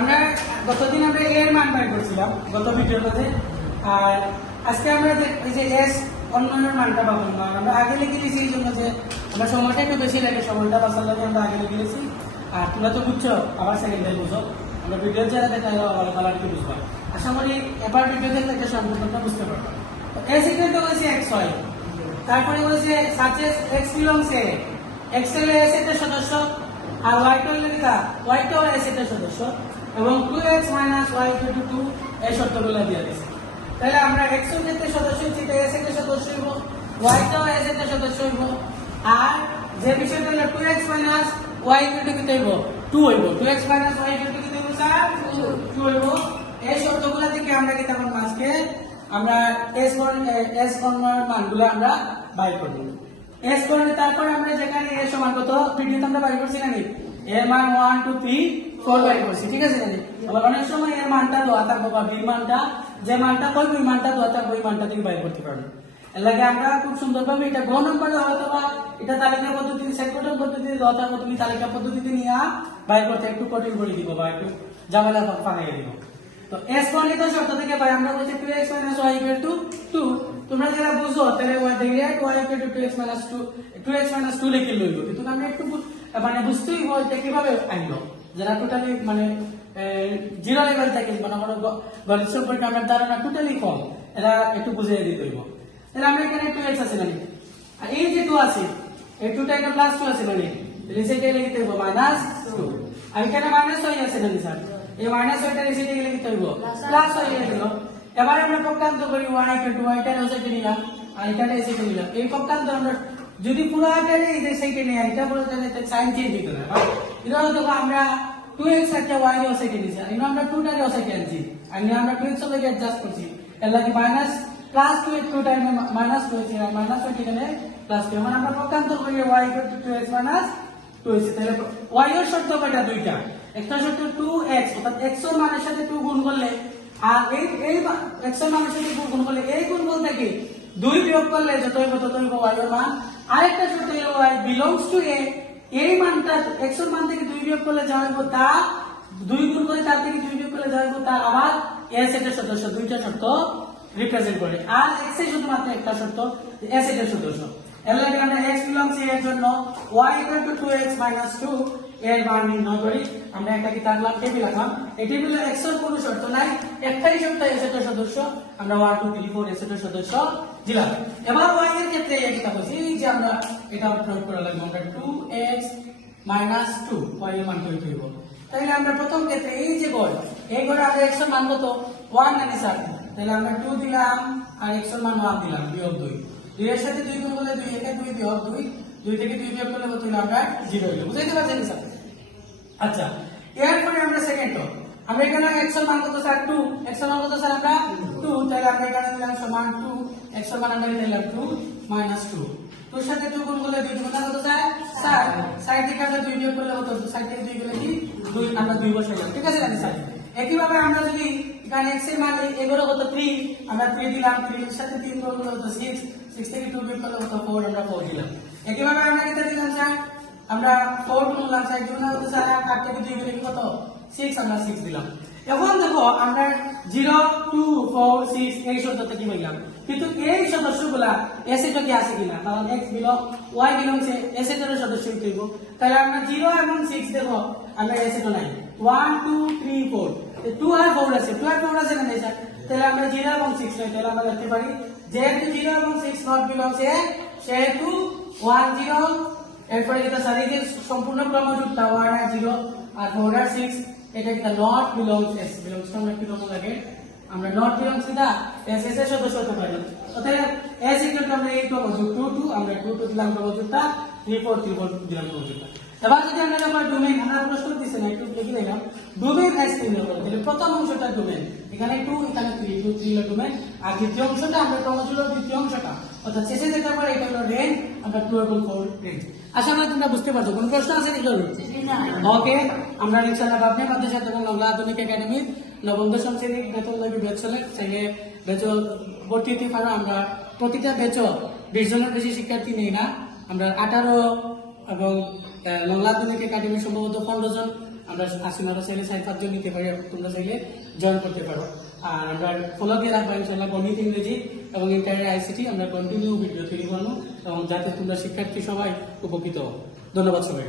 আমরা গতদিন আমরা এর মান বাই করছিলাম গত ভিডিওটাতে। আর আজকে আমরা এই যে এস অন্যান্য মানটা পাবো না, আমরা আগে লিখে দিয়েছি এই জন্য যে আমরা সময়টা একটু বেশি লাগে, সময়টা বাঁচার লাগে আমরা আগে লিখে দিয়েছি। আর তোমরা তো বুঝছো, আবার সেকেন্ড টাইম বুঝো, আমরা ভিডিও যারা দেখা আবার কি বুঝবা। আশা করি এবার ভিডিও দেখলে একটা সম্পূর্ণটা বুঝতে পারবো। তো এস ইকুয়াল টু হয়েছে এক্স হয়, তারপরে বলেছে সাচেস এক্স বিলংস এ, এক্স হলে এস এর সদস্য আর ওয়াইটা হলে কিটা ওয়াইটা হলে এস এর সদস্য, এবং 2x - y = 2 এই শর্তগুলো দিয়ে দিয়েছে। তাহলে আমরা x এর ক্ষেত্রে সদস্য হচ্ছে s এর সদস্য হইব, y টাও s এর সদস্য হইব, আর যে বিষয়টা হলো 2x - y = কত হইব 2 হইব, 2x - y = কত হইব স্যার 2 হইব। এই শর্তগুলো থেকে আমরা কি তখন আজকে আমরা s গণনার মানগুলো আমরা বাই করব। s গণনা তারপর আমরা যেখানে a সমান কত ভিডিওতে আমরা বাই করছি না, এর মান 1 2 3 4 বাই করছি, ঠিক আছে জানি। আবার অনেক সময় এর মানটা দেওয়া থাকবে বা বি মানটা যে মানটা কইব ওই মানটা দেওয়া থাকবে, ওই মানটা থেকে বাই করতে পারবে। এর লাগে আমরা খুব সুন্দরভাবে এটা গণ নাম্বার হয়তো বা এটা তালিকা পদ্ধতিতে সেক্টর পদ্ধতিতে দেওয়া থাকবে, তুমি তালিকা পদ্ধতিতে নিয়ে বাই করতে একটু কঠিন করে দিব বা একটু ঝামেলা ফাঁকাইয়া দিব। তো s গণিত শর্ত থেকে ভাই আমরা বলছি 2x - y = 2। তোমরা যারা বুঝো তাহলে y ডাইরেক্ট y = 2x - 2 লিখে লইব, কিন্তু আমরা একটু মানে বুঝতেই হয় এটা কিভাবে আইলো, যারা টোটালি মানে জিরো লেভেল থেকে মানে আমরা গণিত সম্পর্কে আমরা ধারণা টোটালি কম, এরা একটু বুঝিয়ে দিতে হইব। তাহলে আমরা এখানে 2x আছে মানে, আর এই যে 2 আছে এই 2টা এটা +2 আছে মানে, রিসেটে লিখতে হইব -2, আর এখানে -6 আছে মানে স্যার, এই -6টা রিসেটে লিখতে হইব প্লাস হয়ে গেল। এবারে আমরা পক্ষান্ত করি y = y টা রিসেটে নিলাম আর এটা রিসেটে নিলাম। এই পক্ষান্ত আমরা যদি পুরোটা এই যে সেইটা নিয়ে এটা বলে তাহলে সাইন চেঞ্জ করে না ভাই, এটা হলো আমরা 2x একটা y এর সাইডে নিছি আর আমরা 2 টাকে সাইডে আনছি আর আমরা 2x এর সাইডে অ্যাডজাস্ট করছি, এর লাগে +2x 2 টাইমে -2 আছে আর -2 এখানে +2, মানে আমরা পক্ষান্তর করি y = 2x - 2 তাহলে y এর শর্ত কয়টা দুইটা, একটা শর্ত 2x অর্থাৎ x এর মানের সাথে 2 গুণ করলে আর এই x এর মানের সাথে 2 গুণ করলে এই গুণ বলতে কি 2 বিয়োগ করলে যত হইব তত হইব y এর মান। আরেকটা শর্ত হলো y belongs to a, এই মানটা x এর মান থেকে 2 বিয়োগ করলে যা হইব তা 2 গুণ করে তার থেকে 2 বিয়োগ করলে যা হইব তা আবার s এর সদস্য, দুইটা শর্ত রিপ্রেজেন্ট করে। আর x এর শুধুমাত্র একটা শর্ত s এর সদস্য। এর লাগে আমরা x belongs to a এর জন্য y = 2x - 2 এর মান নির্ণয় করি। আমরা একটা কি রাখলাম টেবিল রাখলাম, এই টেবিলে x এর কোনো শর্ত নাই, একটাই শর্ত s এর সদস্য, আমরা 1 2 3 4 s এর সদস্য দিলাম। এবার y এর ক্ষেত্রে এটা বলছি যে আমরা এটা প্রয়োগ করা লাগবে, আমরা 2x - 2 y এর মান কত হইব। তাহলে আমরা প্রথম ক্ষেত্রে এই যে গড়, এই গড়ে আমরা x এর মান কত 1 মানে 7, তাহলে আমরা 2 দিলাম আর x এর মান 1 দিলাম বিয়োগ 2, 2 এর সাথে 2 গুণ করলে 2 একে 2 বিয়োগ 2, 2 থেকে 2 বিয়োগ করলে কত হলো আমরা 0 হলো, বুঝাইতে পারছেন স্যার? আচ্ছা, এরপরে আমরা সেকেন্ড তো আমরা এখানে x এর মান কত স্যার 2, x এর মান কত স্যার আমরা 2, তাহলে আমরা এখানে দিলাম সমান 2, x এর মান আমরা দিলাম 2 - 2, 2 এর সাথে 2 গুণ করলে 2 গুণ কত স্যার 7, সাইড থেকে আমরা 2 বিয়োগ করলে কত, সাইড থেকে 2 গেলে কি 2, আমরা 2 বসাইলাম, ঠিক আছে জানি স্যার। একইভাবে আমরা যদি এখানে x এর মান এগুলো কত 3, আমরা 3 দিলাম, 3 এর সাথে 3 গুণ করলে কত 6, 6 থেকে 2 বিয়োগ করলে কত 4, আমরা 4 দিলাম। একইভাবে আমরা এটা দিলাম স্যার, আমরা 4 গুণ করলাম স্যার, গুণ কত স্যার 8 থেকে 2 গেলে কত 6, আমরা 6 দিলাম। এখন দেখো আমরা 0 2 4 6 এই শর্ততে কি বললাম, কিন্তু এই সদস্যগুলা s এর কি আছে কিনা, কারণ x belong y belongs s এর সদস্য হইব। তাহলে আমরা 0 এবং 6 দেখো আমরা s এর নাই, 1 2 3 4 2 আর 4 আছে, 2 আর 4 আছে না স্যার, তাহলে আমরা 0 এবং 6 নাই, তাহলে আমরা লিখতে পারি যেহেতু 0 এবং 6 নট belongs a, সেহেতু 1 0, এরপরে এটা সারি যে সম্পূর্ণ ক্রমযুক্ত 1 আর 0 আর 4 আর 6, এটা কি not belongs s, belongs to আমরা কি রকম লাগে, আমরা নট belongs to s এর সদস্য হতে পারি। তাহলে s ইকুয়াল টু আমরা এই ক্রমযুক্ত 2 2, আমরা 2 2 দিলাম ক্রমযুক্ত, 3 4 3 4 দিলাম ক্রমযুক্ত। এবার যদি আমরা আবার ডোমেইন, আমরা প্রশ্ন দিছি না একটু লিখে দিলাম ডোমেইন s নির্ণয় করতে, তাহলে প্রথম অংশটা ডোমেইন, এখানে 2 এখানে 3, 2 3 হলো ডোমেইন, আর দ্বিতীয় অংশটা আমরা ক্রমযুক্ত দ্বিতীয় অংশটা অর্থাৎ শেষে যেটা পরে এটা হলো রেঞ্জ, আমরা 2 এবং 4 রেঞ্জ। আশা করি তোমরা বুঝতে পারছো, কোন প্রশ্ন আছে কি জরুরি না? ওকে, আমরা ইনশাআল্লাহ আপনি মাদ্রাসা এবং বাংলা আধুনিক একাডেমি নবম দশম শ্রেণী বেতন লাগি ব্যাচ চলে, সেই ব্যাচ ভর্তি হতে পারো। আমরা প্রতিটা ব্যাচ 20 জনের বেশি শিক্ষার্থী নেই না, আমরা 18 এবং বাংলা আধুনিক একাডেমি সম্ভবত 15 জন আমরা আসিমারা চাইলে 4-5 জন নিতে পারি, তোমরা চাইলে জয়েন করতে পারো। আর আমরা ফলো দিয়ে রাখবো ইনশাল্লাহ গণিত, ইংরেজি এবং ইন্টারনেট আইসিটি আমরা কন্টিনিউ ভিডিও তৈরি করবো এবং যাতে তোমরা শিক্ষার্থী সবাই উপকৃত হও। ধন্যবাদ সবাই।